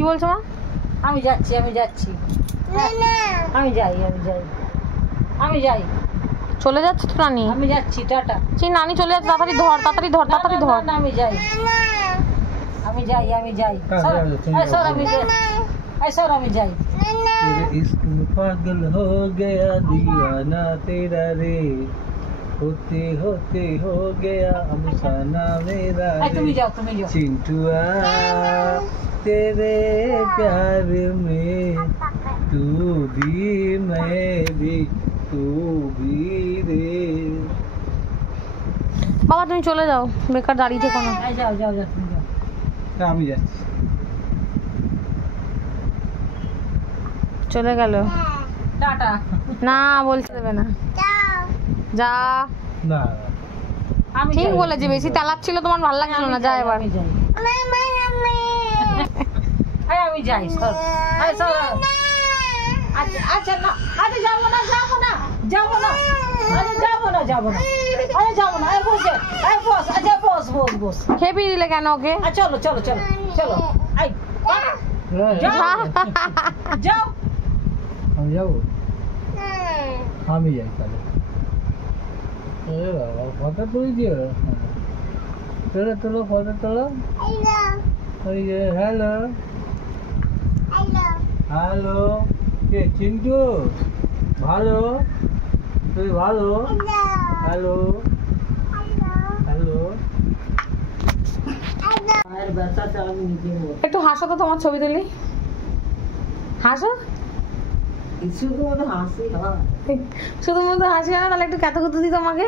কি বলছো মা? আমি যাচ্ছি আমি যাই চলে যাচ্ছে তো নানি? আমি যাচ্ছি, টাটা। সেই নানি চলে যাচ্ছে, তাড়াতাড়ি ধর তাড়াতাড়ি ধর তাড়াতাড়ি ধর। আমি যাই सर আমি যাই। तेरे इश्क में पागल हो गया दीवाना तेरा रे, होते होते हो गया अफसाना मेरा তুমি যাও चिंटुआ तेरे प्यार में तू भी मैं भी तू भी रे। বাবা তুমি চলে যাও, বেকার দাঁড়িয়ে থেকো না। যাও তুমি যাও। আমি যাচ্ছি। চলে গেল। টাটা। না বলতে দেবে না, যা। না ঠিক বলেছি, বেশি চালাচ্ছিল তোমার ভালো লাগছিল না, যা এবার। আমি যাই সর। আচ্ছা না, আরে যাবো না বস। খেপি দিলে কেন ওকে? চলো যাও। আমি যাবো, আমি যাই তাহলে। বাবা ফটো তুলে দিও, তোলো ফটো তোলো। ওই যে হ্যালো কে চিন্টু? ভালো, তুই ভালো? হ্যালো একটু হাসো তো, তোমার ছবি তুলি, হাসো। শুধুমাত্র হাসি হয়, শুধুমাত্র হাসি হয় না? তাহলে একটু ক্যাতকুতু দিই তোমাকে,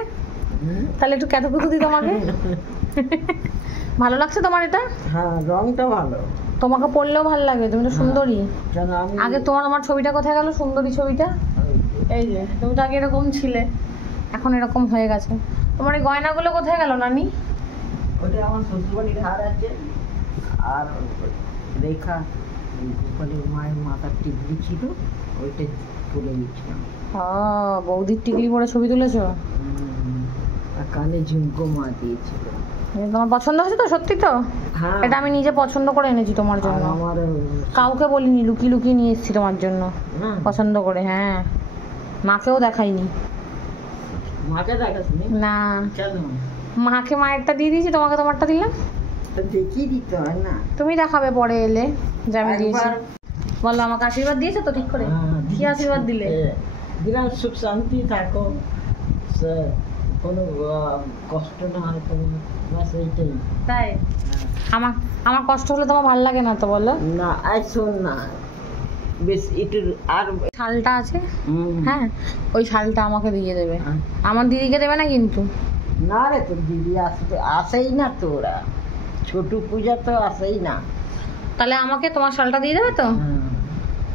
ভালো লাগছে তোমার এটা? হ্যাঁ রংটা ভালো, তোমাকে পরলেও ভালো লাগে, তুমি তো সুন্দরী। আমি আগে আমার ছবিটা কোথায় গেল, সুন্দরী ছবিটা? এই যে তুমি তো আগে এরকম ছিলে, এখন এরকম হয়ে গেছে। তোমার এই গয়নাগুলো কোথায় গেল নানি? ওটা আমার শ্বশুরবাড়ির হার আছে, আর রেখা গোপালের মায়ের মাথার টিকলি ছিল, ওইটা তুলে দিচ্ছিলাম। বৌদির টিকলি পরে ছবি তুলেছো? আর কানে ঝুমকো মা দিয়েছিল। তোমার পছন্দ হয়েছে তো? সত্যি তো? হ্যাঁ, এটা আমি নিজে পছন্দ করে এনেছি তোমার জন্য, আমার কাউকে বলিনি, লুকিয়ে নিয়ে এসেছি তোমার জন্য পছন্দ করে। হ্যাঁ, মাকেও দেখাইনি। মাকে দেখাসনি? না, কেন? মাকে মায়েরটা দিয়ে দিয়েছি, তোমাকে তোমারটা দিলাম। দেখিয়ে দিতে হয় না? তুমি দেখাবে পরে এলে যে আমি দিয়েছি। বলো, আমাকে আশীর্বাদ দিয়েছো তো ঠিক করে? কি আশীর্বাদ দিলে? দিলাম সুখ শান্তি থাকো, কোনো কষ্ট না হয় তোমার, বাস এইটাই। তাই? আমার কষ্ট হলে তোমার ভালো লাগে না তো? বলো না। আজ শোন না, বেশ একটু আর শালটা আছে, হ্যাঁ ওই শালটা আমাকে দিয়ে দেবে। আমার দিদিকে দেবে না কিন্তু। না রে, তোর দিদি আসেই না, তোরা ছোট পূজা তো আসেই না। তাহলে আমাকে তোমার শালটা দিয়ে দেবে তো?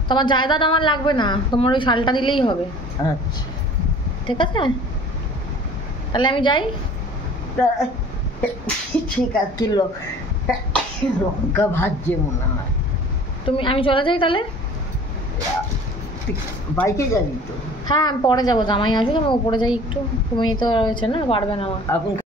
তোমার জায়দাদ আমার লাগবে না, তোমার ওই শালটা দিলেই হবে। আচ্ছা ঠিক আছে, তাহলে আমি যাই। ঠিক আছে, লঙ্কা ভাজছে মনে হয়। আমি চলে যাই তাহলে? বাইকে যাবি তো? হ্যাঁ আমি পরে যাবো, জামাই আসুক, আমি উপরে যাই একটু। তুমি তো রয়েছে না, পারবে না আমার।